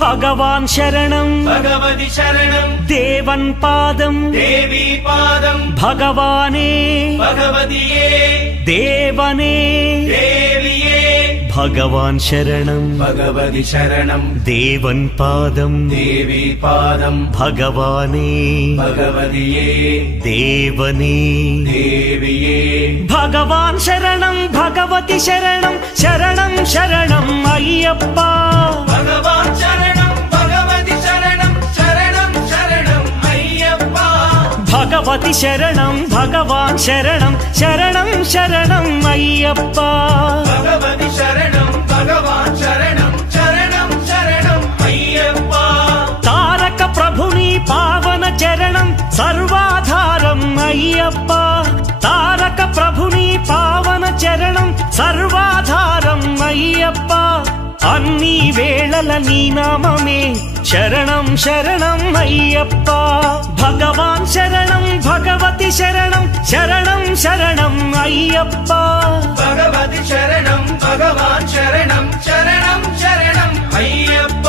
భగవాన్ శరణం భగవతి శరణం దేవన్ పాదం దేవీ పాదం భగవానే భగవతియే దేవనే దేవియే భగవాన్ శరణం భగవతి శరణం దేవన్ పాదం దేవీ పాదం భగవానే భగవతియే దేవనే దేవియే భగవాన్ శరణం భగవతి శరణం శరణం శరణం అయ్యప్ప భగవాన్ శరణం భగవతి శరణం శరణం శరణం అయ్యప్ప భగవతి శరణం భగవాన్ శరణం శరణం శరణం అయ్యప్ప భగవతి శరణం భగవాన్ శరణం శరణం శరణం అయ్యప్ప తారక ప్రభుని పావన చరణం సర్వాధారం అయ్యప్ప తారక ప్రభుని పావన చరణం సర్వాధారం అయ్యప్ప అన్ని వేళల నీ నామమే శరణం శరణం అయ్యప్ప భగవాన్ శరణం భగవతి శరణం శరణం శరణం అయ్యప్ప భగవతి శరణం భగవాన్ శరణం శరణం శరణం అయ్యప్ప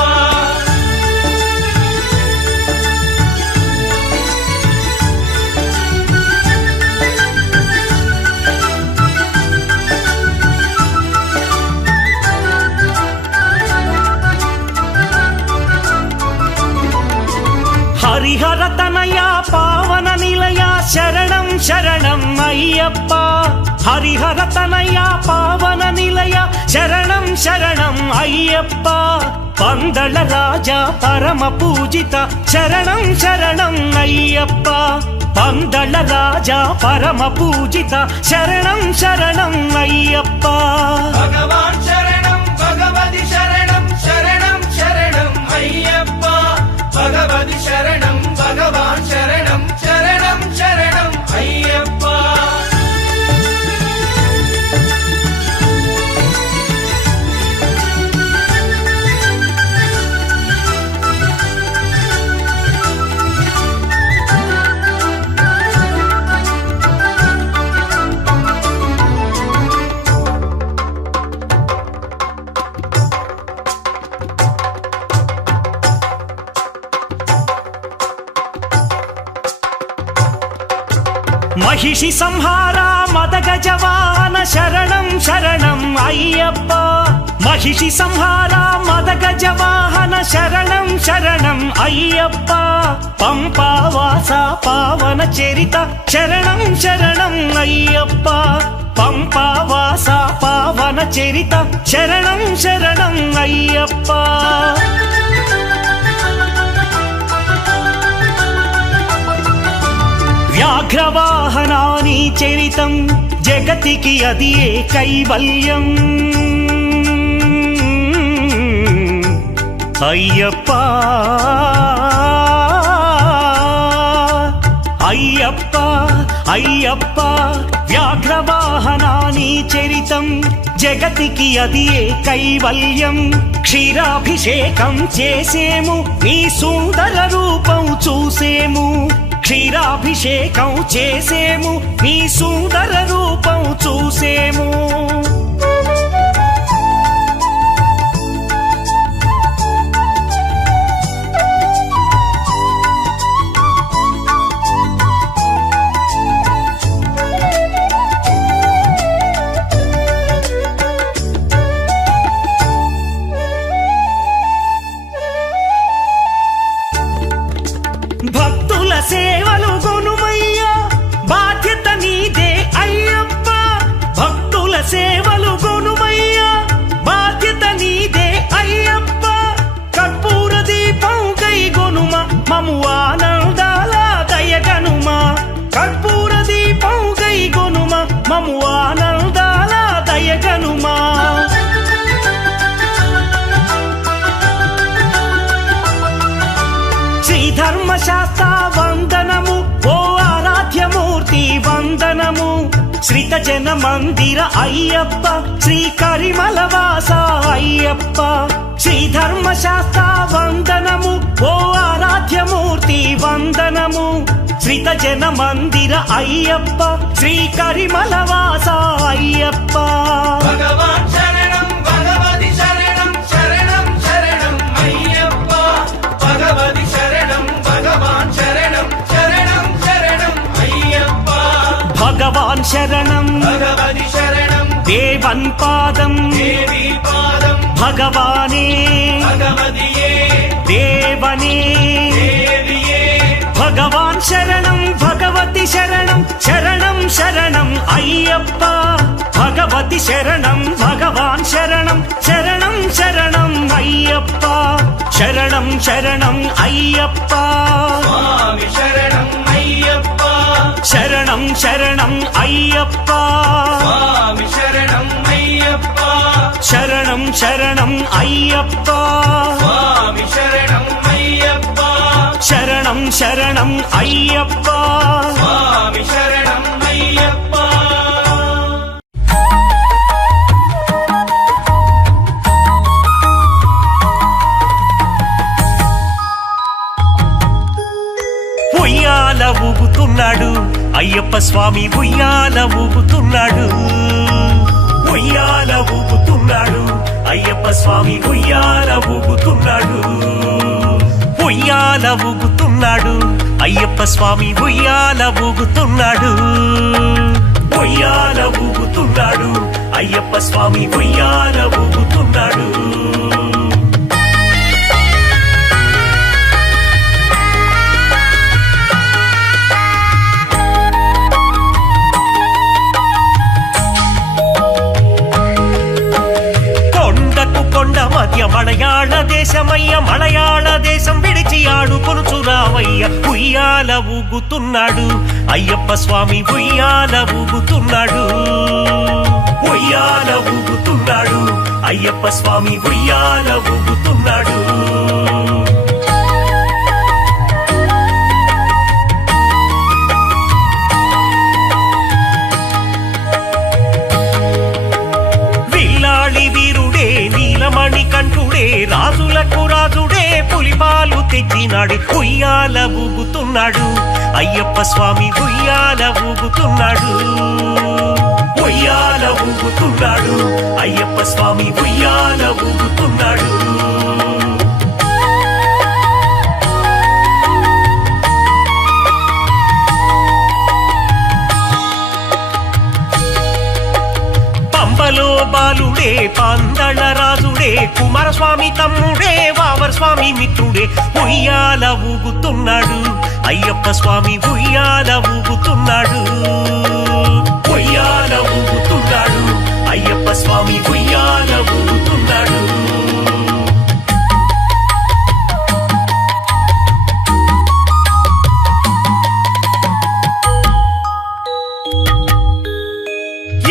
హరిహర తనయ పావన నిలయ శరణం శరణం అయ్యప్ప హరిహర తనయ పావన నిలయ శరణం శరణం అయ్యప్ప పందళ రాజా పరమ పూజిత శరణం శరణం అయ్యప్ప పందళ రాజా పరమ పూజిత శరణం శరణం అయ్యప్ప భగవాన్ శరణం భగవతి శరణం శరణం శరణం అయ్యప్ప భగవతి శరణం భగవాన్ శరణం శరణం శరణం అయ్యప్ప మహిషి సంహార మదగజవాహన శరణం శరణం అయ్యప్ప మహిషి సంహార మదగజవాహన శరణం శరణం అయ్యప్ప పంపావాస పావన చరిత శరణం శరణం అయ్యప్ప పంపావాస పావన చరిత శరణం శరణం అయ్యప్ప వ్యాఘ్రవాహనాని చరితం జగతికి అది ఏ కైవల్యం అయ్యప్ప అయ్యప్ప అయ్యప్ప వ్యాఘ్రవాహనాని చరితం జగతికి అది ఏ కైవల్యం క్షీరాభిషేకం చేసేము నీ సుందర రూపం చూసేము క్షీరాభిషేకం చేసేము నీ సుందర రూపం చూసేము భక్తుల సేవలు గొనుమయ్యా బాధ్యత నీదే అయ్యప్ప భక్తుల సేవలు గొనుమయ్యా బాధ్యత నీదే అయ్యప్ప కర్పూర దీపం కై గొనుమ మము ఆనందాల దయగనుమ కర్పూర దీపం కై గొనుమ మము ఆనందాల దయగనుమ ధర్మశాస్త్ర వందనము ఓ ఆరాధ్యమూర్తి వందనము శ్రీత జన మందిర అయ్యప్ప శ్రీ కరిమలవాస అయ్యప్ప శ్రీ ధర్మశాస్త్ర వందనము ఓ ఆరాధ్యమూర్తి వందనము శ్రీత జన మందిర అయ్యప్ప శ్రీ కరిమలవాస అయ్యప్ప భగవాన్ శరణం భగవతి శరణం శరణం శరణం అయ్యప్ప భగవాన్ శరణం భగవతి శరణం దేవన్ పాదం దేవి పాదం భగవానే భగవతియే దేవనే దేవియే భగవాన్ శరణం భగవతి శరణం శరణం శరణం అయ్యప్ప భగవతి శరణం భగవాన్ శరణం శరణం శరణం అయ్యప్ప శరణం శరణం అయ్యప్ప స్వామి శరణం అయ్యప్ప శరణం శరణం అయ్యప్ప స్వామి శరణం అయ్యప్ప శరణం శరణం అయ్యప్ప స్వామి శరణం అయ్యప్ప శరణం శరణం అయ్యప్ప స్వామి శరణం అయ్యప్ప ఉయ్యాల ఊగుతున్నాడు అయ్యప్ప స్వామి ఉయ్యాల ఊగుతున్నాడు ఉయ్యాల ఊగుతున్నాడు అయ్యప్ప స్వామి ఉయ్యాల ఊగుతున్నాడు ఉయ్యాల ఊగుతున్నాడు అయ్యప్ప స్వామి ఉయ్యాల ఊగుతున్నాడు ఉయ్యాల ఊగుతున్నాడు అయ్యప్ప స్వామి ఉయ్యాల ఊగుతున్నాడు కొండ మధ్య మలయాళ దేశమయ్య మలయాళ దేశం విడిచి ఆడుకొనుచు రావయ్య ఉయ్యాల ఊగుతున్నాడు అయ్యప్ప స్వామి ఉయ్యాల ఊగుతున్నాడు ఉయ్యాల ఊగుతున్నాడు అయ్యప్ప స్వామి ఉయ్యాల ఊగుతున్నాడు నీలమణి కంఠుడే రాజులకు రాజుడే పులిపాలు తెచ్చినాడు ఉయ్యాల ఊగుతున్నాడు అయ్యప్ప స్వామి ఉయ్యాల ఊగుతున్నాడు ఉయ్యాల ఊగుతున్నాడు అయ్యప్ప స్వామి ఉయ్యాల ఊగుతున్నాడు పంబలో బాలుడే పందళ రాజుడే కుమారస్వామి తమ్ముడే వావర్ స్వామి మిత్రుడే ఉయ్యాల ఊగుతున్నాడు అయ్యప్ప స్వామి ఉయ్యాల ఊగుతున్నాడు ఉయ్యాల ఊగుతున్నాడు అయ్యప్ప స్వామి ఉయ్యాల ఊగుతున్నాడు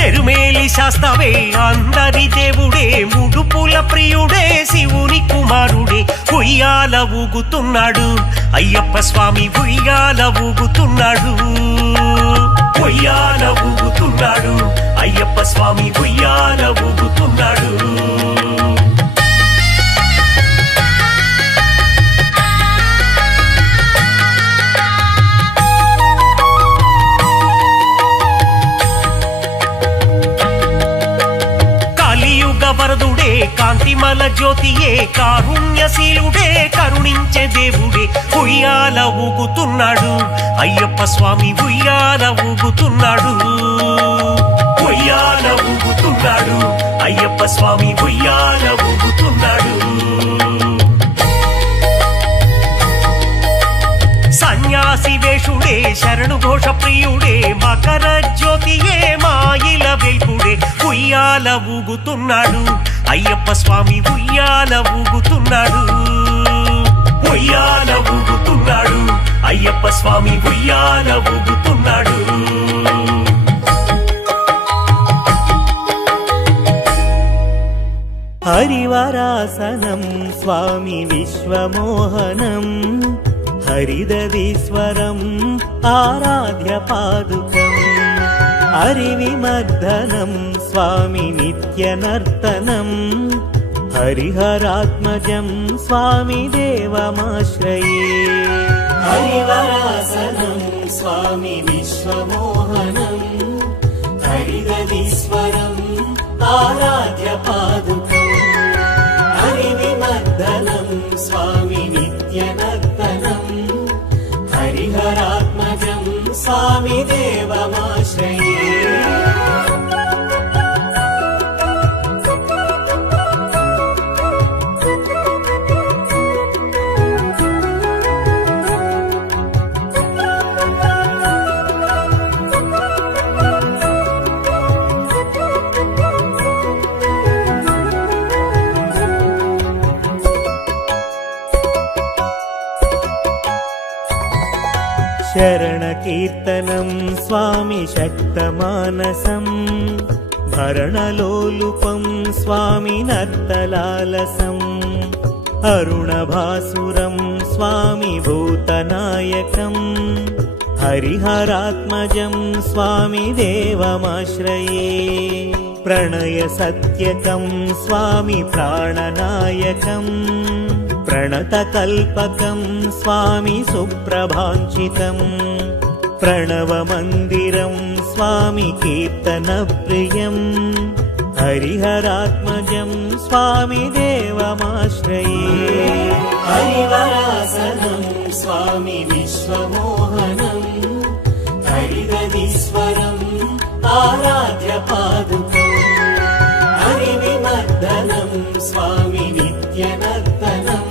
ఎరుమేలి శాస్తవే అందరి దేవుడే ముడుపుల ప్రియుడే శివుని కుమారుడే ఉయ్యాల ఊగుతున్నాడు అయ్యప్ప స్వామి ఉయ్యాల ఊగుతున్నాడు ఉయ్యాల ఊగుతున్నాడు అయ్యప్ప స్వామి ఉయ్యాల ఊగుతున్నాడు వరదుడే కాంతిమల జ్యోతియే కారుణ్యశీలుడే కరుణించే దేవుడే ఉయ్యాల ఊగుతున్నాడు అయ్యప్ప స్వామి ఉయ్యాల ఊగుతున్నాడు ఉయ్యాల ఊగుతున్నాడు అయ్యప్ప స్వామి ఉయ్యాల ఊగుతున్నాడు సన్యాసి వేషుడే శరణు ఘోష ప్రియుడే మకర జ్యోతియే మాయిల వెల్పుడే ఉయ్యాల ఊగుతున్నాడు అయ్యప్ప స్వామి ఉయ్యాల ఊగుతున్నాడు ఉయ్యాల ఊగుతున్నాడు అయ్యప్ప స్వామి ఉయ్యాల ఊగుతున్నాడు హరివరాసనం స్వామి విశ్వమోహనం హరిదీశ్వరం ఆరాధ్య పాదుకం హరివిమర్దనం స్వామి నిత్యనర్తనం హరిహరాత్మజం స్వామి దేవమాశ్రయే హరివరాసనం స్వామి విశ్వమోహనం హరిదీశ్వరం ఆరాధ్య పాదుకం హరివిమర్దనం స్వామి నిత్యనర్తనం హరిహరాత్మజం స్వామి దేవమాశ్రయే శరణకీర్తనం స్వామి శక్తమానసం భరణలోలుపం స్వామి నర్తలాలసం అరుణభాసురం స్వామి భూతనాయకం హరిహరాత్మజం స్వామి దేవమాశ్రయే ప్రణయ సత్యకం స్వామి ప్రాణనాయకం ప్రణతకల్పకం స్వామి సుప్రభాంచితం ప్రణవమందిరం స్వామి కీర్తనప్రియం హరిహరాత్మజం స్వామి దేవమాశ్రయే హరివరాసనం స్వామి విశ్వమోహనం హరిదధీశ్వరం ఆరాధ్య పాదుకం హరివిమర్దనం స్వామి నిత్యనర్తనం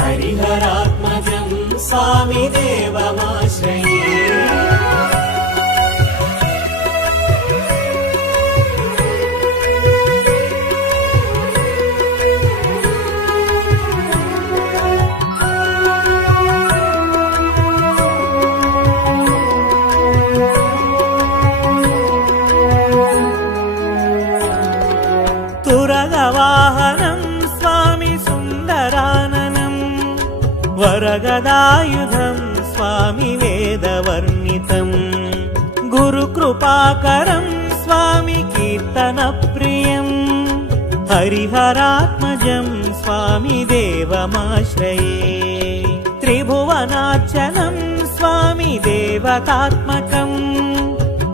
హరిహరాత్మజం స్వామి దేవమాశ్రయే తురగవాహనం స్వామి సుందరాననం వరగదాయుధం స్వామి వేదవర్ణితం గురుకృపాకరం స్వామి కీర్తనప్రియం హరిహరాత్మజం స్వామి దేవమాశ్రయే త్రిభువనార్చనం స్వామి దేవతాత్మకం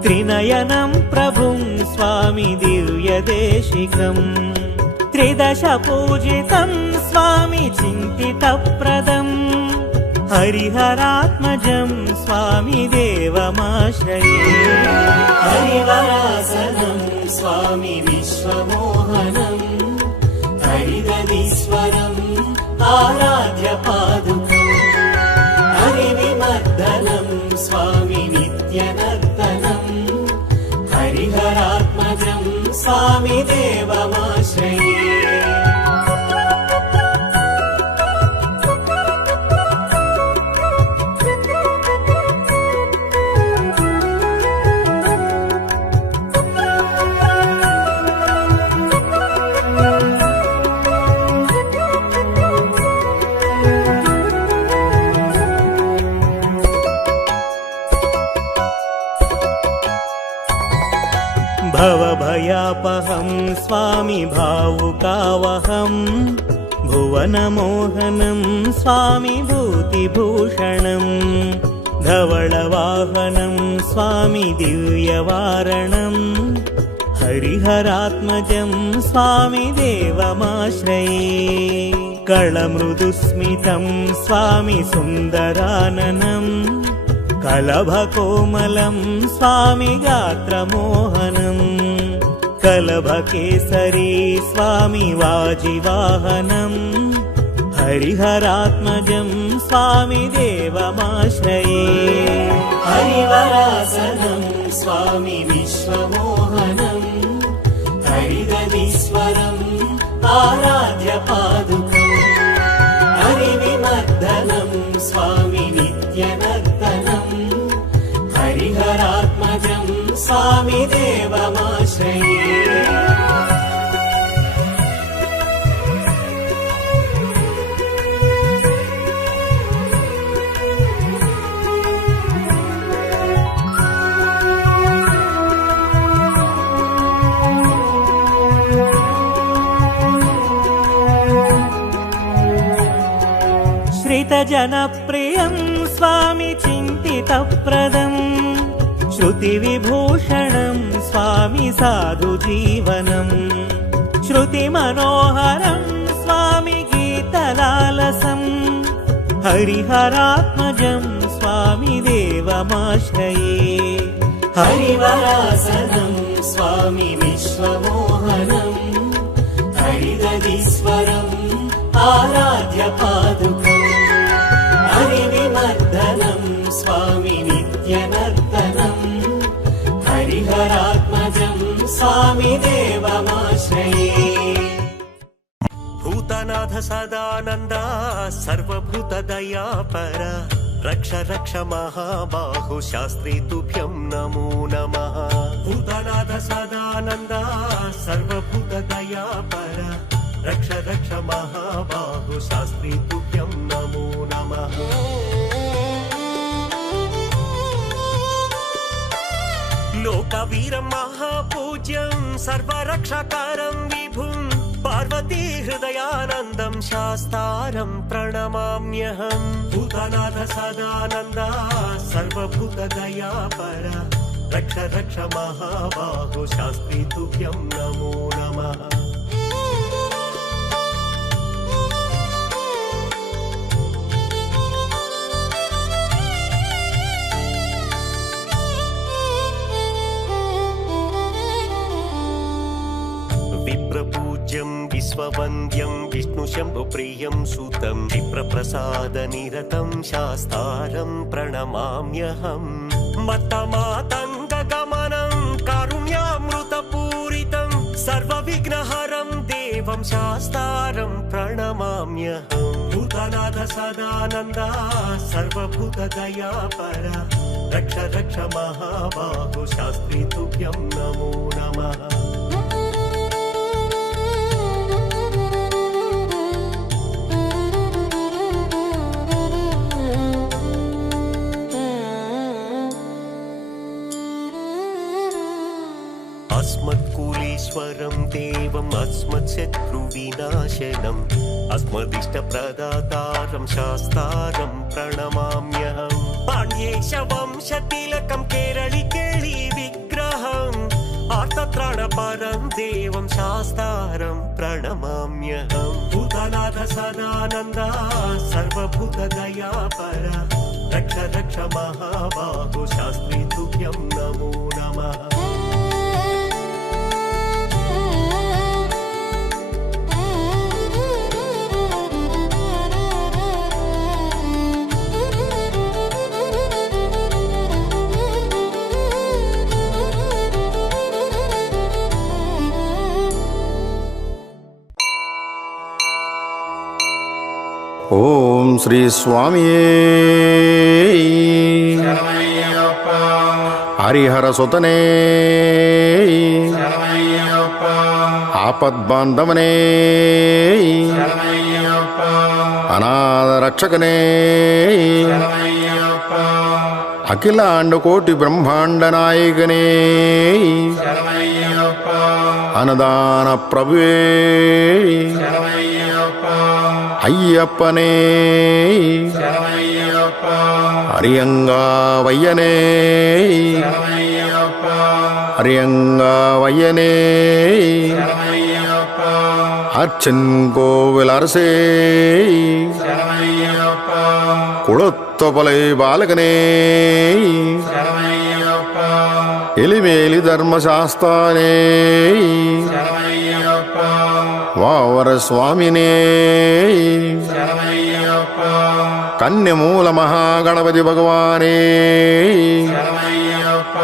త్రినయనం ప్రభుం స్వామి దివ్యదేశికం త్రిదశ పూజితం స్వామి చింతితప్రదం హరిహరాత్మజం స్వామి దేవమాశ్రయే హరివరాసనం స్వామి విశ్వమోహనం హరిదధీశ్వరం ఆరాధ్య పాదుకం హరివిమర్దనం స్వామి నిత్యనర్తనం హరిహరాత్మజం స్వామి దేవమాశ్రయే భవభయాపహం స్వామి భావుకావహం భువనమోహనం స్వామి భూతిభూషణం ధవళవాహనం స్వామి దివ్యవారణం హరిహరాత్మజం స్వామి దేవమాశ్రయే కళమృదుస్మితం స్వామి సుందరాననం కలభకోమలం స్వామి గాత్రమోహనం కలభకేసరీ స్వామి వాజివాహనం హరిహరాత్మజం స్వామి దేవమాశ్రయే హరివరాసనం స్వామి విశ్వమోహనం హరిదధీశ్వరం ఆరాధ్య పాదుకం హరివిమర్దనం స్వామి నిత్యనర్తనం హరిహరాత్మజం స్వామి దేవమాశ్రయే శ్రితజనప్రియం స్వామి చింతితప్రదం శృతివిభూషణం స్వామి సాధుజీవనం శృతిమనోహరం స్వామి గీతలాలసం హరిహరాత్మజం స్వామి దేవమాశ్రయే హరివరాసనం స్వామి విశ్వమోహనం హరిదధీశ్వరం ఆరాధ్య పాదుకం హరివిమర్దనం స్వామి నిత్యనర్తనం హరిహరాత్మజం స్వామి దేవమాశ్రయే భూతనాథ సదానంద సర్వభూత దయాపర రక్ష రక్ష మహాబాహు శాస్త్రీ తుభ్యం నమో నమః. భూతనాథ సదానంద సర్వభూత దయాపర రక్ష రక్ష మహాబాహు శాస్త్రీ తుభ్యం నమో నమః. లోకవీరం మహాపూజ్యం సర్వరక్షకారం విభుం పార్వతీ హృదయానందం శాస్తారం ప్రణమామ్యహం. భూతనాథ సదానంద సర్వభూత దయాపర రక్ష రక్ష మహాబాహు శాస్త్రీ తుభ్యం నమో నమః. విప్రపూజ్యం విశ్వవంద్యం విష్ణు శంభు ప్రియం సుతం విప్రప్రసాద నిరతం శాస్తారం ప్రణమామ్యహం. మత్తమాతంగ గమనం కారుణ్యామృత పూరితం సర్వ విఘ్నహరం దేవం శాస్తారం ప్రణమామ్యహం. భూతనాథ సదానంద సర్వభూత దయాపర రక్ష రక్ష మహాబాహు శాస్త్రీ తుభ్యం నమో నమః. अस्मत्कुलीश्वरं देवम् अस्मत्शत्रुविनाशनम् अस्मदिष्टप्रदातारं शास्तारं प्रणमाम्यहम्. पाण्ड्येश वंशतिलकं केरळिकेळि विग्रहम् आर्तत्राणपरं देवं शास्तारं प्रणमाम्यहम्. भूतनाथ सदानन्द सर्वभूत दयापर रक्ष रक्ष महाबाहु शास्त्री तुभ्यं नमो नमः. ఓం శ్రీ స్వామియే శరణమయ్యప్ప హరిహర సుతనే శరణమయ్యప్ప ఆపద్బాంధవనే శరణమయ్యప్ప అనాథ రక్షకనే శరణమయ్యప్ప అఖిలాండ కోటి బ్రహ్మాండ నాయకనే శరణమయ్యప్ప అన్నదాన ప్రభువే శరణమయ్యప్ప అయ్యప్పనే శరణమయ్యప్ప హరియంగా వయ్యనే శరణమయ్యప్ప హరియంగా వయ్యనే శరణమయ్యప్ప అర్చన్ కోవిల్ அரசே శరణమయ్యప్ప కుళొత్తొపలై బాలకనే శరణమయ్యప్ప ఎలిమేలి ధర్మశాస్త్రానే శరణమయ్యప్ప వావర స్వామినే శరణమయ్యప్ప కన్యమూల మహాగణపతి భగవానే శరణమయ్యప్ప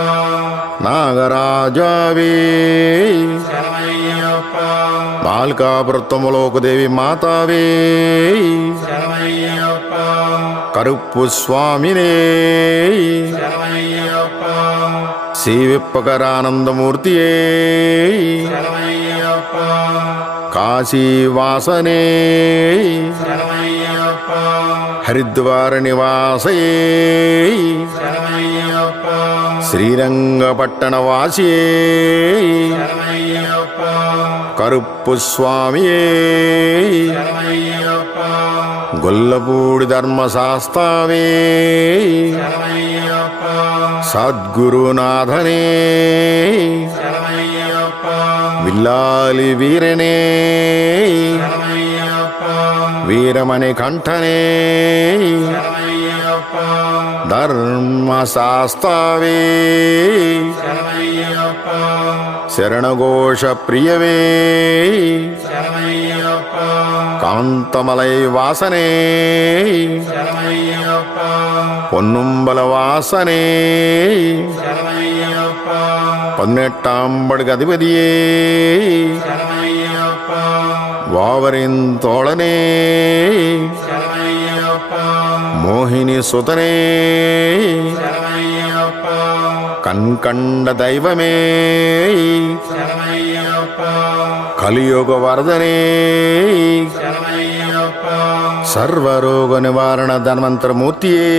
నాగరాజావే శరణమయ్యప్ప బాల్కాపురత్తములోకదేవి మాతావే శరణమయ్యప్ప కరుప్పు స్వామినే శరణమయ్యప్ప శ్రీవిప్పకరానందమూర్తియే శరణమయ్యప్ప కాశీవాసనే శరణమయ్యప్ప హరిద్వార నివాసయే శరణమయ్యప్ప శ్రీరంగపట్టణ వాసియే శరణమయ్యప్ప కరుప్పు స్వామియే శరణమయ్యప్ప గొల్లపూడి ధర్మశాస్త్రావే శరణమయ్యప్ప సద్గురునాథనే శరణమయ్యప్ప విల్లాలి వీరనే శరణమయ్యప్ప వీరమణి కంఠనే శరణమయ్యప్ప ధర్మశాస్త్రావే శరణమయ్యప్ప శరణఘోష ప్రియవే శరణమయ్యప్ప కాంతమలై వాసనే శరణమయ్యప్ప పొన్నుంబల వాసనే శరణమయ్యప్ప పన్నెట్టాంబడికి అధిపతియే శరణమయ్యప్ప వావరింతోళనే శరణమయ్యప్ప மோகினி சுதனே சரணையப்பா கண்கண்ட தெய்வமே சரணையப்பா கலியுக வரதனே சரணையப்பா சர்வரோக நிவாரண தன்வந்தர மூர்த்தியே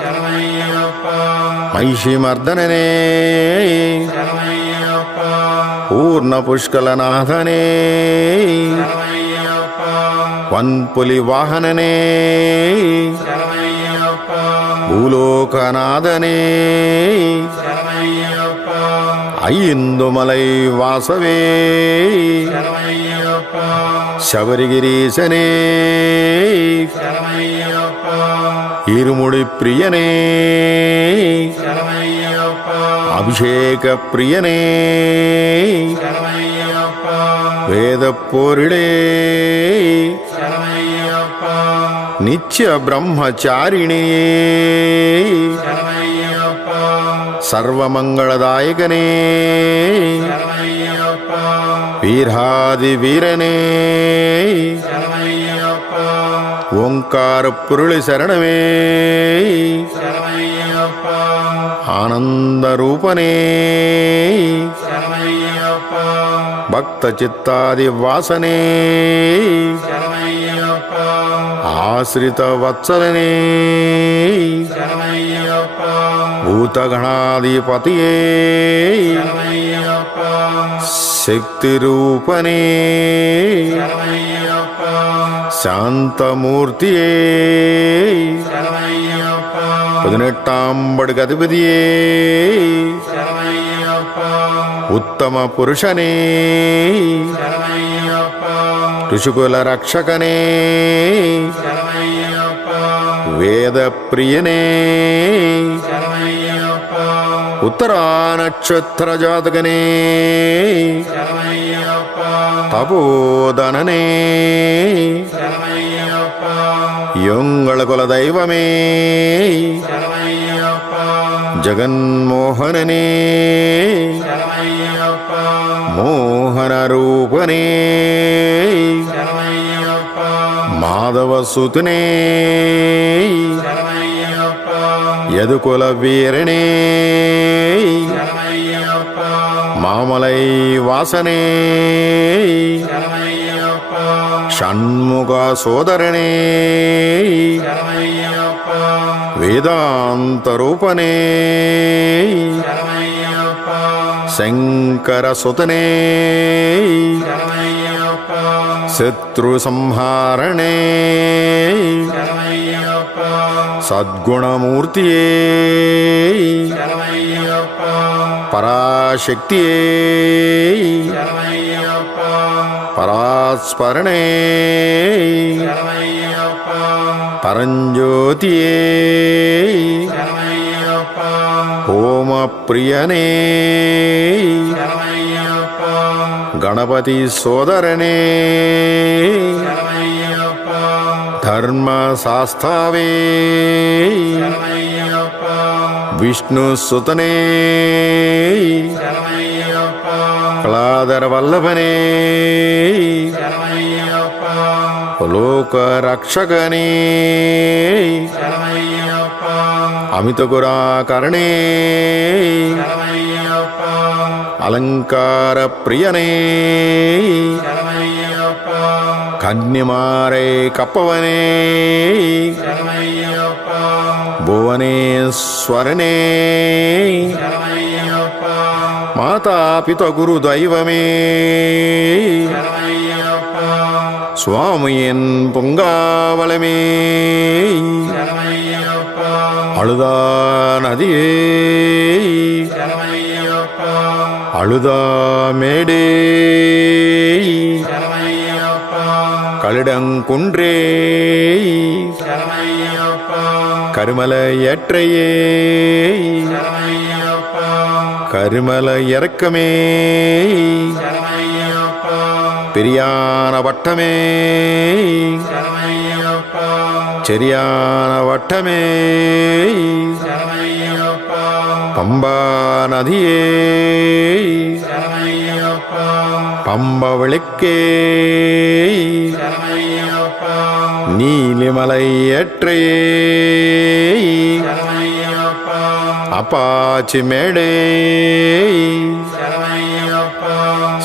சரணையப்பா மಹಿಷಿ மர்தனனே சரணையப்பா பூர்ண புஷ்கலநாதனே சரணையப்பா வன்புலி வாகனனே சரணையப்பா பூலோகநாதனே சரணையப்பா ஐந்துமலை வாசவே சரணையப்பா ശബരിഗിരീശനേ சரணையப்பா ഇരുമുടി പ്രിയനേ சரணையப்பா അഭിഷേക പ്രിയനേ சரணையப்பா വേദപ്പോരിടേ சரணையப்பா നിത്യ ബ്രഹ്മചാരിണേ சரணையப்பா സർവമംഗളദായകനേ சரணையப்பா വീരാതി വീരനേ சரணையப்பா ഓംകാര പുരുളി ശരണമേ சரணையப்பா ആനന്ദരൂപനേ சரணையப்பா ഭക്തചിത്താദി വാസനേ சரணையப்பா ആശ്രിത വത്സലനേ சரணையப்பா ഭൂതഗണാധിപതിയേ சரணையப்பா ശക്തിരൂപനേ சரணையப்பா ശാന്തമൂർത്തിയേ சரணையப்பா 18 പടിക്ക് അധിപതിയേ சரணையப்பா ഉത്തമ പുരുഷനേ சரணையப்பா ഋഷുകുല രക്ഷകനേ சரணையப்பா വേദപ്രിയനേ சரணையப்பா ഉത്തരാ നക്ഷത്ര ജാതകനേ சரணையப்பா തപോധനനേ சரணையப்பா യൊങ്കള കുലദൈവമേ சரணையப்பா ജഗന്മോഹനനേ சரணையப்பா മോഹനരൂപനേ சரணையப்பா മാധവസുതനേ சரணையப்பா യദുകുലവീരണേ சரணையப்பா മാമലൈ വാസനേ சரணையப்பா ഷൺമുഖ സോദരനേ சரணையப்பா വേദാന്തരൂപനേ சரணையப்பா ശങ്കരസുതനേ சரணையப்பா ശത്രുസംഹാരണേ சரணையப்பா സദ്ഗുണമൂർത്തിയേ சரணையப்பா പരാശക്തിയേ சரணையப்பா പരാസ്മരണേ சரணையப்பா പരഞ്ജ്യോതിയേ சரணையப்பா ഹോമപ്രിയനേ சரணையப்பா ഗണപതി സോദരനേ சரணையப்பா ധർമ്മശാസ്താവേ சரணையப்பா വിഷ്ണുസുതനേ சரணையப்பா ക്ലാദരവല്ലഭനേ சரணையப்பா ലോകരക്ഷകനേ சரணையப்பா അമിതഗുരാകരണേ சரணையப்பா അലങ്കാരപ്രിയനേ சரணையப்பா കന്യമാരെ കപ്പവനേ சரணையப்பா ഭുവനേശ്വരനേ சரணையப்பா മാതാപിത ഗുരുദൈവമേ சரணையப்பா സ്വാമിയൻ പൊങ്കാവളമേ சரணையப்பா അളുതാ നദിയേ சரணையப்பா അളുതാ മേടേ சரணையப்பா കളിടംകുன்றേ சரணையப்பா കരുമലയേറ്റയേ சரணையப்பா கருமல இறக்கமே சரணையப்பா பெரியான வட்டமே சரணையப்பா சரியான வட்டமே சரணையப்பா பம்பா நதியே சரணையப்பா பம்ப விளக்கே சரணையப்பா நீலிமலையற்றே அப்பாச்சி மேடே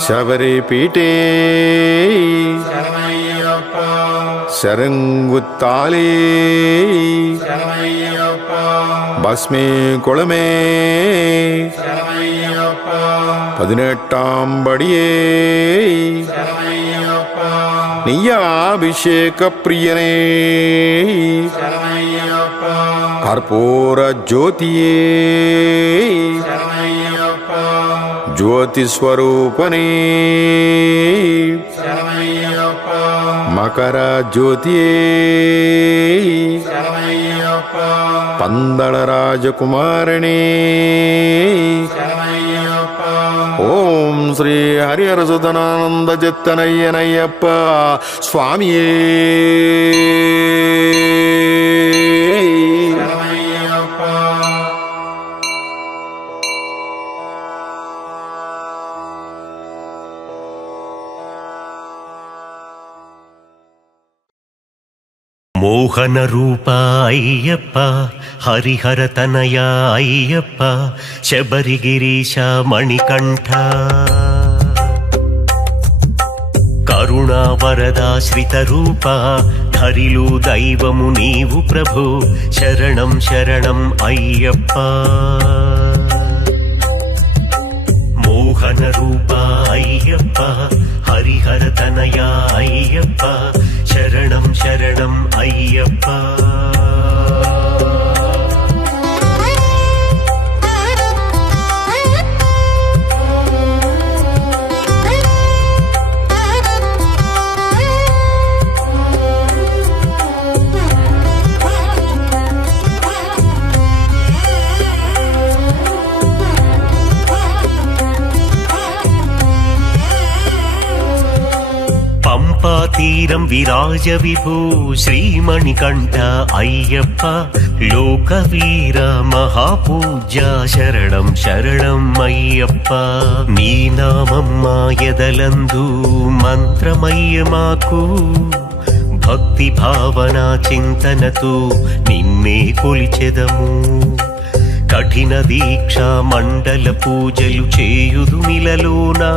சபரி பீட்டே சரங்குத்தாலே பஸ்மே குளமே 18ஆம் படியே நீயாபிஷேக பிரியனே கற்பூர ஜோதியே జ్యోతిస్వరూపనే మకర జ్యోతియే పందళ రాజకుమారణే ఓం శ్రీ హరిహరసుధనానంద చిత్తనయ్యనయ్యప్ప స్వామియే మోహన రూప అయ్యప్ప హరిహర తనయ అయ్యప్ప శబరిగిరీశ మణికంఠ కరుణావరదాశ్రిత రూప హరిలు దైవము నీవు ప్రభు శరణం శరణం అయ్యప్ప మోహన రూప అయ్యప్ప హరిహర తనయ అయ్యప్ప శరణం శరణం అయ్యప్ప తీరం విరాజ విభూ శ్రీమణికంఠ అయ్యప్ప లోకవీర మహాపూజ్య శరణం శరణం అయ్యప్ప నీ నామం మా ఎదలందు మంత్రమయ్య మాకు భక్తి భావన చింతనతో నిన్నే కొలిచెదము కఠిన దీక్ష మండల పూజలు చేయుదు మిలలోనా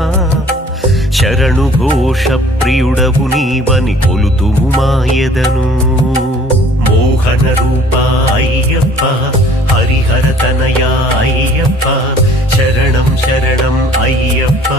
శరణు ఘోష ప్రియుడవు నీవని కొలుతుము మాయదను మోహన రూప అయ్యప్ప హరిహర తనయ అయ్యప్ప శరణం శరణం అయ్యప్ప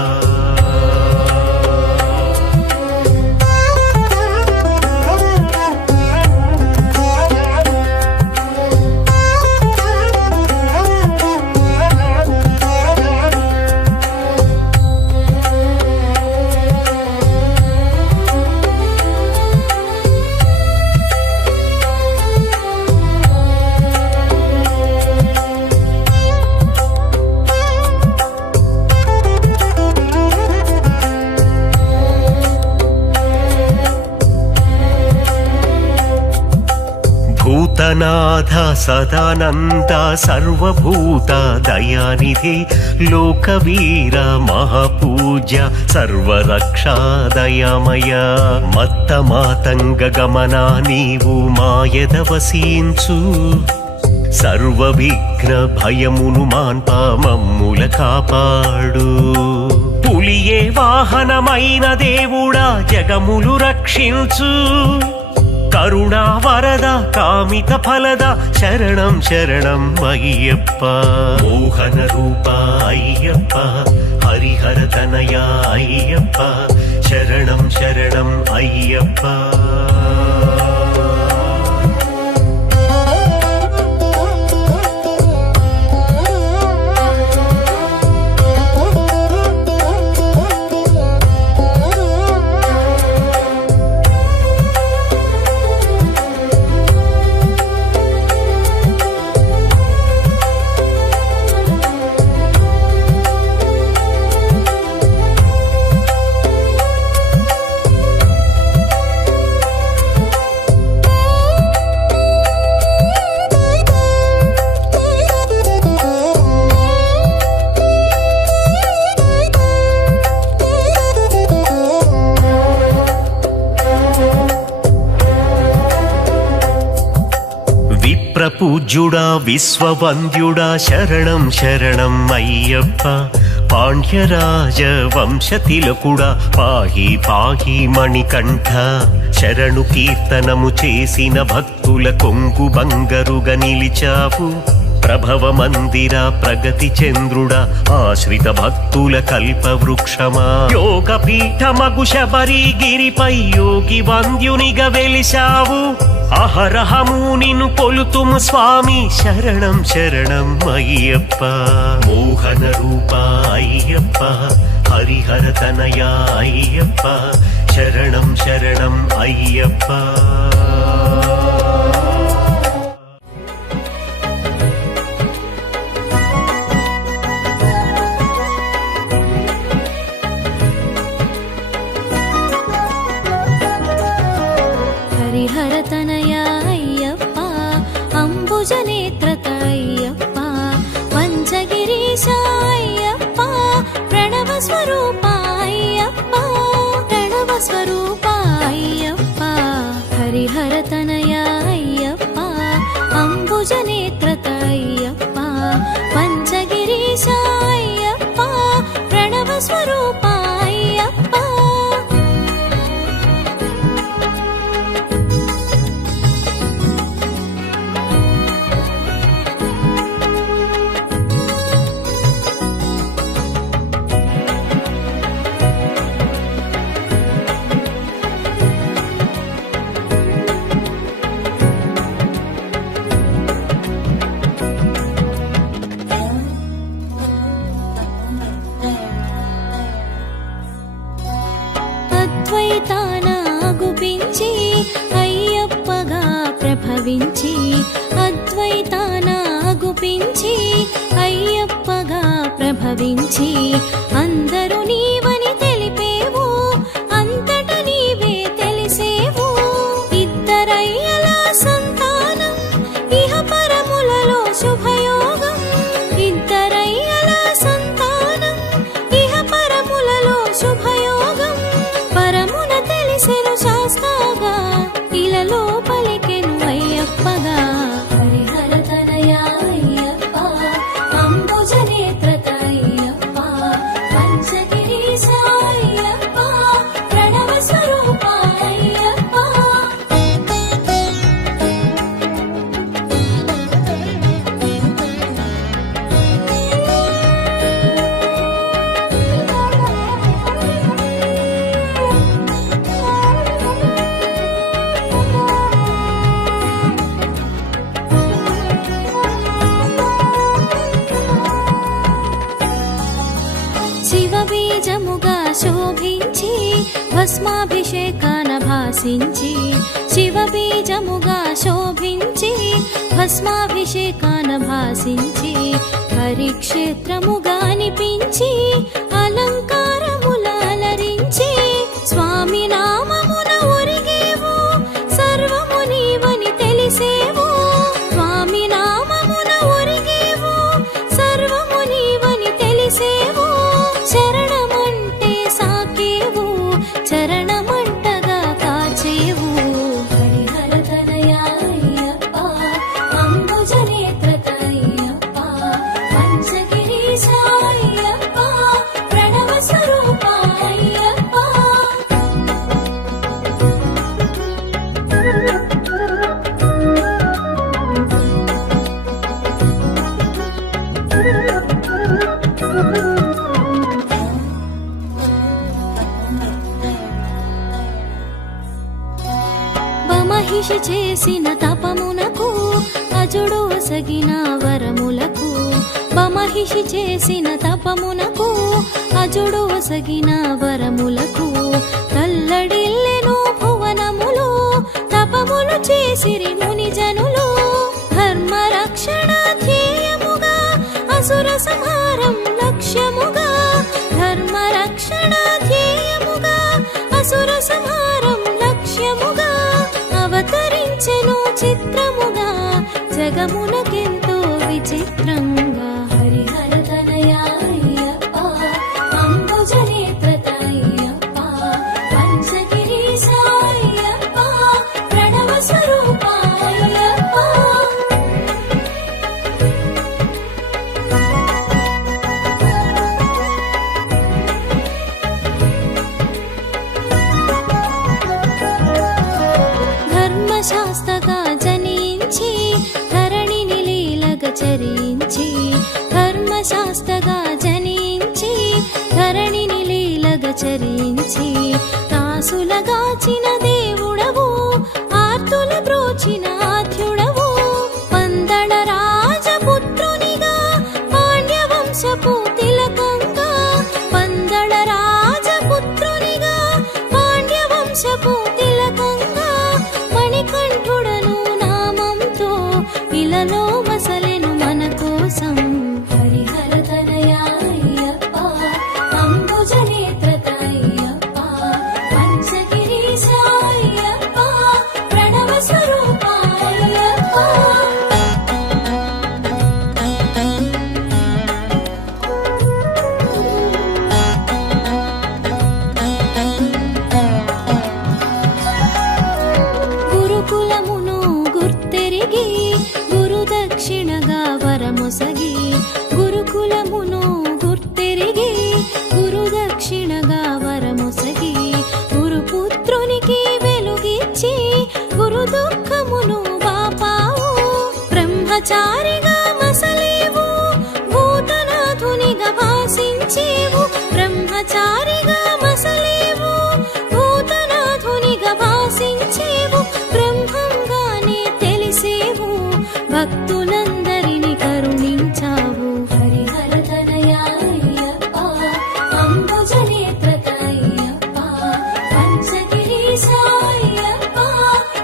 భూతనాథ సదానంద సర్వభూత దయానిధి లోకవీర మహాపూజ్య సర్వరక్షా దయామయ మత్త మాతంగ గమనా నీవు మాయద వసించు సర్వ విఘ్న భయమును మాన్పా మమ్ముల కాపాడు పులియే వాహనమైన దేవుడా జగములు రక్షించు కరుణా వరద కామిత ఫలద శరణం శరణం అయ్యప్ప మోహన రూప అయ్యప్ప హరిహర తనయ అయ్యప్ప శరణం శరణం అయ్యప్ప విప్రపూజ్యుడా విశ్వవంద్యుడా శరణం శరణం అయ్యప్ప. పాండ్యరాజ వంశతిలకుడా పాహి పాహి మణికంఠ. శరణు కీర్తనము చేసిన భక్తుల కొంగు బంగరుగా నిలిచావు. ప్రభవ మందిర ప్రగతి చంద్రుడా ఆశ్రిత భక్తుల కల్ప వృక్షమా. యోగ పీఠమగు శబరిగిరిపై యోగి వంద్యునిగా వెలిశావు. అహరహము నిన్ను కొలుతుము స్వామి శరణం శరణం అయ్యప్ప. మోహన రూప అయ్యప్ప హరిహర తనయ అయ్యప్ప శరణం శరణం అయ్యప్ప. హరిహరతనయ అయ్యప్ప అంబుజనేత్రత అయ్యప్ప పంచగిరీశ అయ్యప్ప ప్రణవ స్వరూప అయ్యప్ప ప్రణవ స్వరూప అయ్యప్ప. హరిహరతనయ అయ్యప్ప అంబుజనేత్రత అయ్యప్ప పంచగిరీశ అయ్యప్ప ప్రణవ స్వరూప అయ్యప్ప. అద్వైతానాగుపించి అయ్యప్పగా ప్రభవించి అద్వైతానాగుపించి అయ్యప్పగా ప్రభవించి అందరూ నీవని తెలిపేవు అంతట నీవే తెలిసేవు. ఇద్దరయ్యల సంతానం ఇహ పరములలో శుభయోగం. ఇద్దరయ్యల సంతానం ఇహ పరములలో శుభయోగం. పరమున తెలిసెను శాస్త్రగా ఇలలో పలికెను అయ్యప్పగా. హరిహరతనయ అయ్యప్ప అంబుజనేత్రత అయ్యప్ప పంచగిరీశ అయ్యప్ప ప్రణవ స్వరూప అయ్యప్ప. శివబీజముగా శోభించి భస్మాభిషేకాన భాసించి శివబీజముగా శోభించి భస్మాభిషేకాన భాసించి హరిక్షేత్రముగా అనిపించి అలంకారముల అలరించి స్వామి నామమున ఒరిగేవు సర్వము నీవని తెలిసేవు. స్వామి నామమున ఒరిగేవు సర్వము నీవని తెలిసేవు. శరణమంటే సాకేవు చరణమంటగా కాచేవు. హరిహరతనయ అయ్యప్ప అంబుజనేత్రత అయ్యప్ప పంచగిరీశ అయ్యప్ప ప్రణవ స్వరూప అయ్యప్ప. మహిషి చేసిన తపమునకు అజుడు ఒసగిన వరములకు. బమహిషి చేసిన తపమునకు అజుడు ఒసగిన వరములకు. తల్లడిల్లెను భువనములు తపములు చేసిరి మునిజనులు. ధర్మరక్షణ ధ్యేయముగా అసుర సంహారం లక్ష్యముగా. ధర్మరక్షణ ధ్యేయముగా అసుర సంహారం లక్ష్యముగా. అవతరించెను చిత్రముగా జగమునకెంతో విచిత్రంగా. హరిహరతనయ అయ్యప్ప అంబుజనేత్రత అయ్యప్ప పంచగిరీశ అయ్యప్ప ప్రణవ స్వరూప అయ్యప్ప. నిలిచి దాసులగాచిన దేవుడవు ఆర్తుల బ్రోచిన ఆద్యుడవు పందళ రాజపుత్రునిగా పాండ్యవంశపు తిలకంగా పందళ రాజపుత్రునిగా పాండ్యవంశపు తిలకంగా మణికంఠుడను నామంతో ఇలలో మసలెను మన కోసం హరిహర తనయా అయ్యప్ప అంబుజ నేత్రత అయ్యప్ప పంచగిరీశ అయ్యప్ప ప్రణవ స్వరూప అయ్యప్ప గురుకులమును గుర్తెరిగి గురుదక్షిణగా వరమొసగి గురుకులమును గుర్తెరిగి గురుదక్షిణగా వరమొసగి గురుపుత్రునికి వెలుగిచ్చి గురు దుఃఖమును బాపావు బ్రహ్మచారిగా మసలేవు భూతనాథునిగా భాసించేవు బ్రహ్మచారిగా మసలేవు భూతనాథునిగా భాసించేవు బ్రహ్మంగానే తెలిసేవు భక్తులందరిని కరుణించావు హరిహర తనయా అయ్యప్ప అంబుజ నేత్రత అయ్యప్ప పంచగిరీశ అయ్యప్ప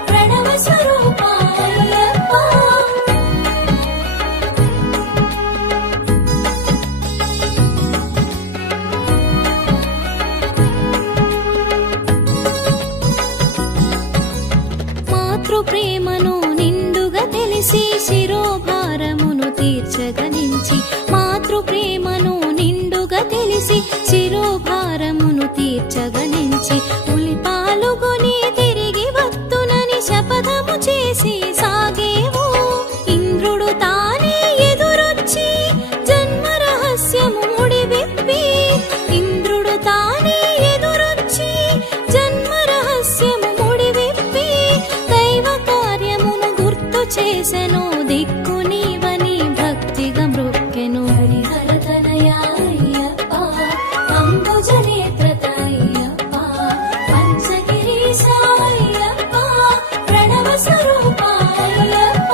ప్రణవ స్వరూప అయ్యప్ప మాతృ ప్రేమను నిండుగా తెలిసి శిరోభారమును తీర్చగనించి మాతృ ప్రేమను నిండుగా తెలిసి శిరోభారమును తీర్చగనించి ఉలి పాలుగొని తిరిగి వత్తునని శపథము చేసి సాగేవు ఇంద్రుడు తానే ఎదురొచ్చి జన్మ రహస్యము ముడివిప్పి ఇంద్రుడు తానే ఎదురొచ్చి జన్మ రహస్యము ముడివిప్పి దైవ కార్యమును గుర్తు చేసెను దిక్కు నీవని భక్తిగా మృక్కెను హరిహర తనయా అయ్యప్ప అంబుజ నేత్రత అయ్యప్ప పంచగిరీశ అయ్యప్ప ప్రణవ స్వరూప అయ్యప్ప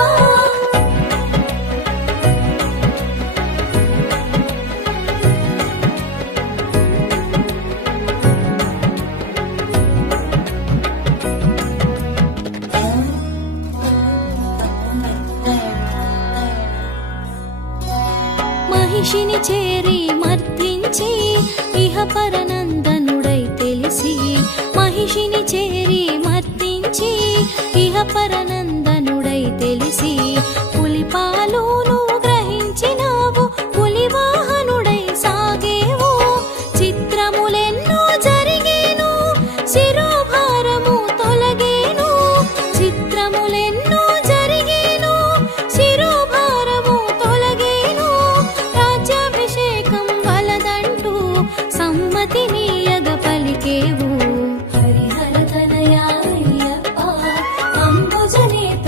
మహిషిని చేరి మర్దించి ఇహ పరనందనుడై తెలిసి మహిషిని చేరి మర్దించి ఇహ పరనందనుడై తెలిసి పులిపాలు నువ్వు గ్రహించినావు పులివాహనుడై సాగేవు చిత్రములెన్నో జరిగేను శిరోభారము తొలగేను చిత్రములెన్నో జరిగేను శిరోభారము తొలగేను రాజ్యాభిషేకం వలదంటూ సమ్మతినీయగ పలికేవు హరిహర తనయా అయ్యప్ప అంబుజ నేత్రత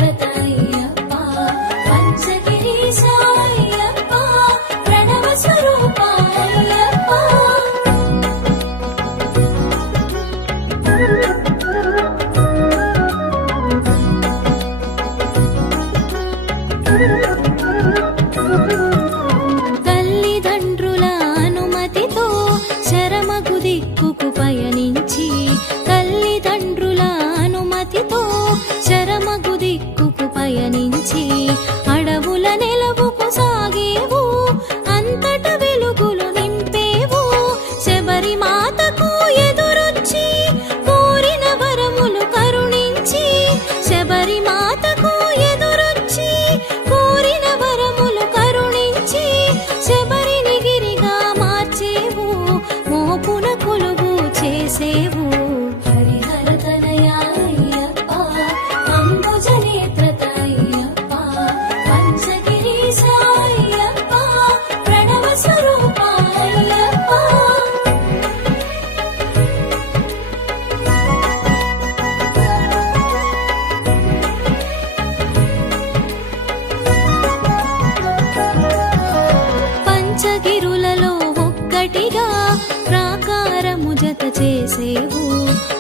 వెలసేవు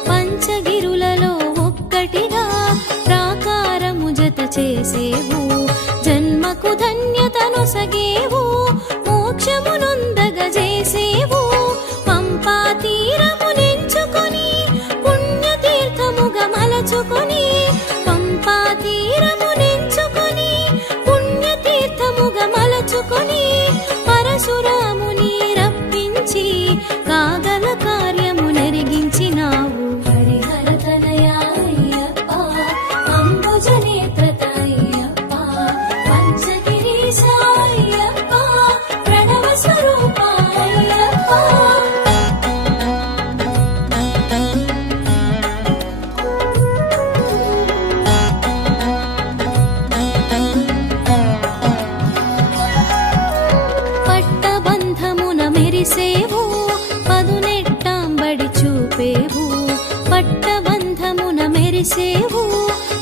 పంచగిరులలో ఒక్కటిగా ప్రాకారము జత చేసేవు జన్మకు ధన్యతనొసగేవు మోక్షమునొందగ చేసేవు పంపా తీరమునెంచుకొని పుణ్యతీర్థముగా మలచుకొని పంపా తీరమునెంచుకొని పుణ్యతీర్థముగా మలచుకొని పరశురాముని రప్పించి కాగల కార్యము నెరిగించినావు హరిహర తనయా అయ్యప్ప అంబుజ నేత్రత అయ్యప్ప పంచగిరీశ అయ్యప్ప ప్రణవ స్వరూప అయ్యప్ప పట్టబంధమున మెరిసేవు పదునెట్టాంబడి చూపేవు పట్టబంధమున మెరిసేవు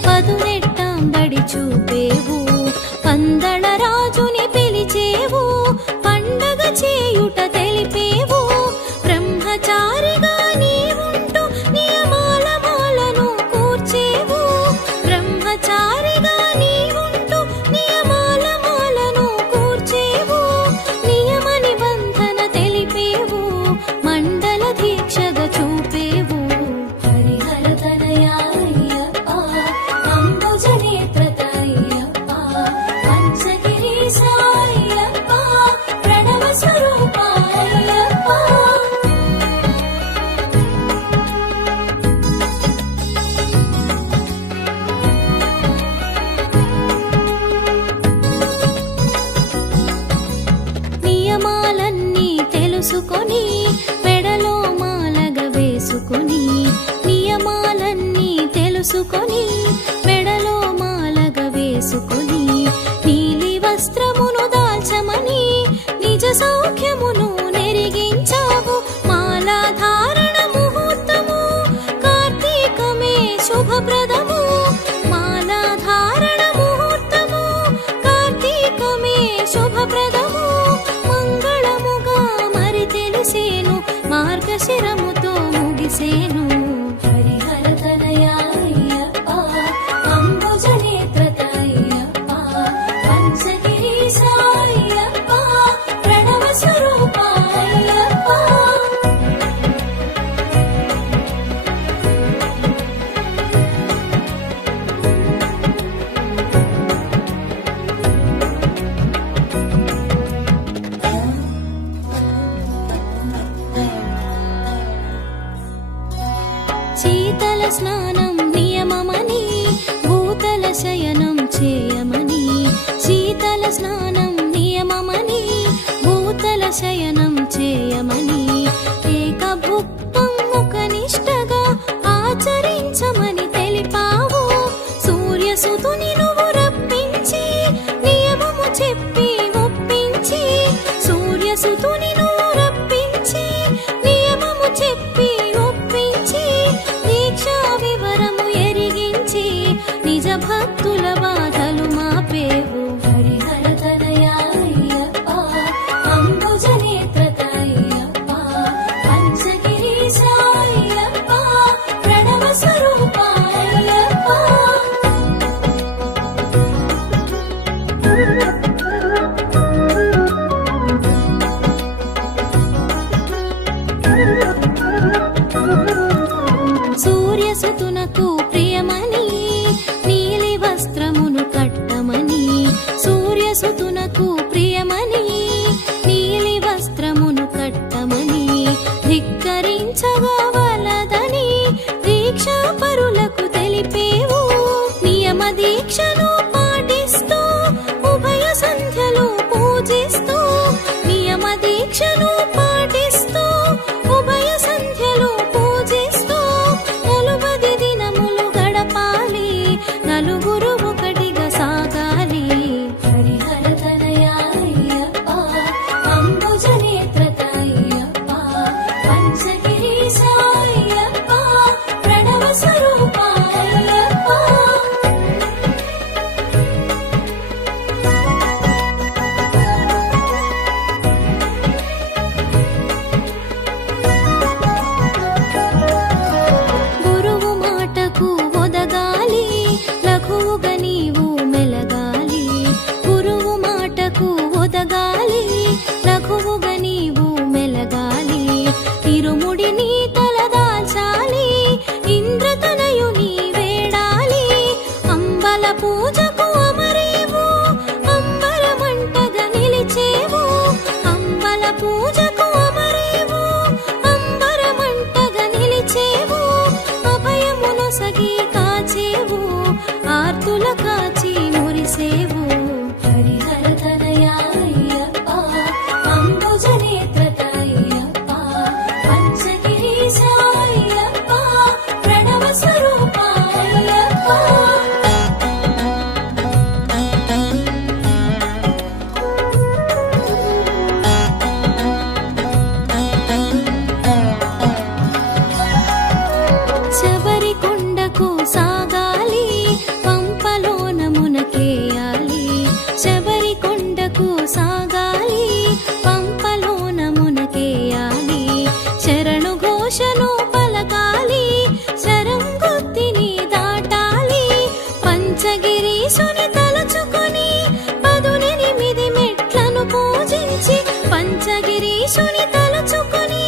పదునెట్టాంబడి చూపేవు పందళ రాజుని పిలిచేవు పండగ చేయుట తెలిపేవు బ్రహ్మచారిగా నీవుంటూ నియమాల మాలను కూర్చేవు బ్రహ్మచారిగా నీవుంటూ నియమాల మాలను కూర్చేవు నియమ నిబంధన తెలిపేవు మండల దీక్షగా చూపేవు హరిహర తనయా అయ్యప్ప అంబుజ నేత్రత అయ్యప్ప పంచగిరీశ అయ్యప్ప ప్రణవ స్వరూప అయ్యప్ప నియమాలన్నీ తెలుసుకొని మెడలో మాలగ వేసుకొని నియమాలన్నీ తెలుసుకొని మెడలో మాలగ వేసుకొని నీలి వస్త్రమును దాల్చమని నిజ సౌఖ్యమును నెరిగించావు మాలాధారణ ముహూర్తము కార్తీకమే శుభప్రదము మాలాధారణ ముహూర్తము కార్తీకమే శుభప్రదము మంగళముగా మరి తెలిసేను మార్గశిరముతో ముగిసేను హరిహర తనయా అయ్యప్ప అంబుజ నేత్రత అయ్యప్ప పంచగిరీశ అయ్యప్ప ప్రణవ స్వరూప అయ్యప్ప శీతల స్నానం నియమమని భూతల శయనం చేయమని శీతల స్నానం నియమమని భూతల శయనం చేయమని ఏకభుక్తం ముఖనిష్టగా ఆచరించమని తెలిపావు సూర్యసుతుని నువ్వు రప్పించి నియమము చెప్పి ఒప్పించి సూర్యసుతుని నువ్వు రప్పించి నియమము చెప్పి ఒప్పించి దీక్షా వివరము ఎరిగించి నిజ భక్తుల బాధలు మాపేవు హరిహర తనయా అయ్యప్ప అంబుజ నేత్రత అయ్యప్ప పంచగిరీశ అయ్యప్ప ప్రణవ స్వరూప అయ్యప్ప సూర్యసుతునకు ప్రియమని నీలి వస్త్రమును కట్టమని సూర్యసుతునకు ప్రియమని నీలి వస్త్రమును కట్టమని ధిక్కరించగా వలదని దీక్షా పరులకు తెలిపేవు నియమ దీక్షను పాటిస్తూ ఉభయ సంధ్యలు పూజిస్తూ నియమ దీక్షను పాటిస్తూ ఉభయ సంధ్యలు పూజిస్తూ 40 దినములు గడపాలి నలుగురు ఒకటిగా సాగాలి హరిహర తనయా అయ్యప్ప అంబుజ నేత్రత అయ్యప్ప పంచగిరీశ అయ్యప్ప ప్రణవ స్వరూప అయ్యప్ప పూజకు అమరేవు అంబరమంటగా నిలిచేవు అంబల పూజకు అమరేవు అంబరమంటగా నిలిచేవు అభయమును సగి కాచేవు ఆర్తుల కాచి మురిసేవు హరిహర తనయా అయ్యప్ప అంబుజ నేత్రత అయ్యప్ప పంచగిరీశ అయ్యప్ప ప్రణవ స్వరూప అయ్యప్ప శబరి కొండకు సాగాలి పంపలోన మునకేయాలి శబరి కొండకు సాగాలి పంపలోన మునకేయాలి శరణు ఘోషను పలకాలి శరంగుత్తిని దాటాలి పంచగిరీశుని తలచుకొని 18 మెట్లను పూజించి పంచగిరీశుని తలచుకొని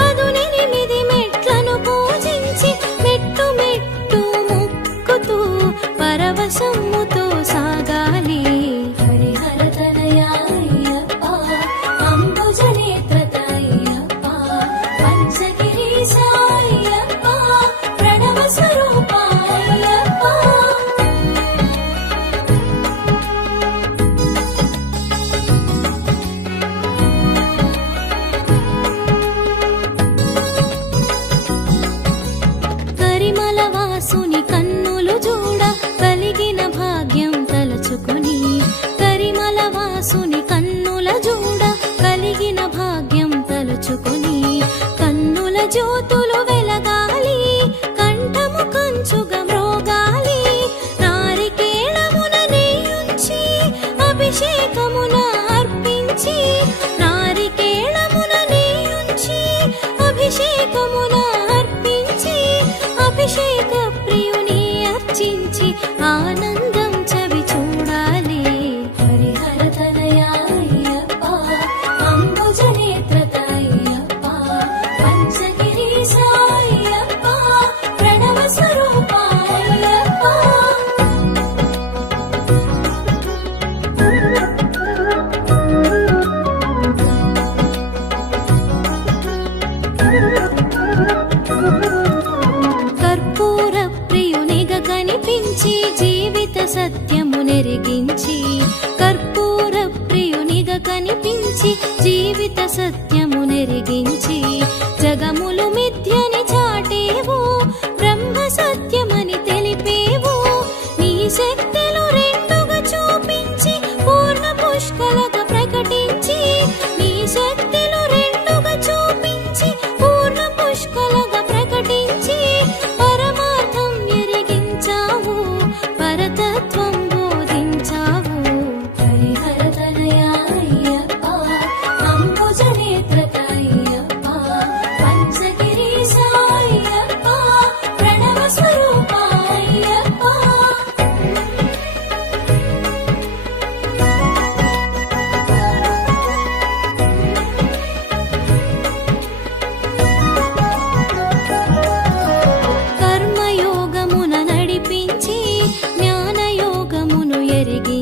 18 మెట్లను పూజించి మెట్టు మెట్టు ముక్కుతూ పరవశమ్ముతో సాగాలి హరిహర తనయా అయ్యప్ప అంబుజ నేత్రత అయ్యప్ప పంచగిరీశ అయ్యప్ప ప్రణవ స్వరూప అయ్యప్ప కరిమల వాసుని కన్నులు చూడ కలిగిన భాగ్యం తలచుకొని కరిమల వాసుని కన్నుల చూడ కలిగిన భాగ్యం తలుచుకొని కన్నుల జ్యోతులు వెలగాలి కంఠము కంచుగా మ్రోగాలి నారికేళమున నెయ్యుంచి అభిషేకమున అర్పించి నారికేళమున నెయ్యుంచి అభిషేకమున అర్పించి అభిషేక ప్రియుని అర్చించి ఆనందం చవి చూడాలి హరిహర తనయా అయ్యప్ప అంబుజ నేత్రత అయ్యప్ప పంచగిరీశ అయ్యప్ప ప్రణవ స్వరూప అయ్యప్ప కర్పూర ప్రియునిగా కనిపించి జీవిత సత్యము నెరిగించి కర్పూర ప్రియునిగా కనిపించి జీవిత సత్యము నెరిగించి జగములు మిథ్యని చాటేవు బ్రహ్మ సత్యమని తెలిపేవు నీ శక్తులు రెండుగా చూపించి పూర్ణ పుష్కలగా ప్రకటించి నీ శక్తులు రెండుగా చూపించి పూర్ణ పుష్కలగా ప్రకటించి పరమార్థం ఎరిగించావు పరతత్వం బోధించావు హరిహర తనయా అయ్యప్ప అంబుజ నేత్రత అయ్యప్ప పంచగిరీశ అయ్యప్ప ప్రణవ స్వరూప అయ్యప్ప కర్మయోగమున నడిపించి జ్ఞానయోగమును ఎరిగి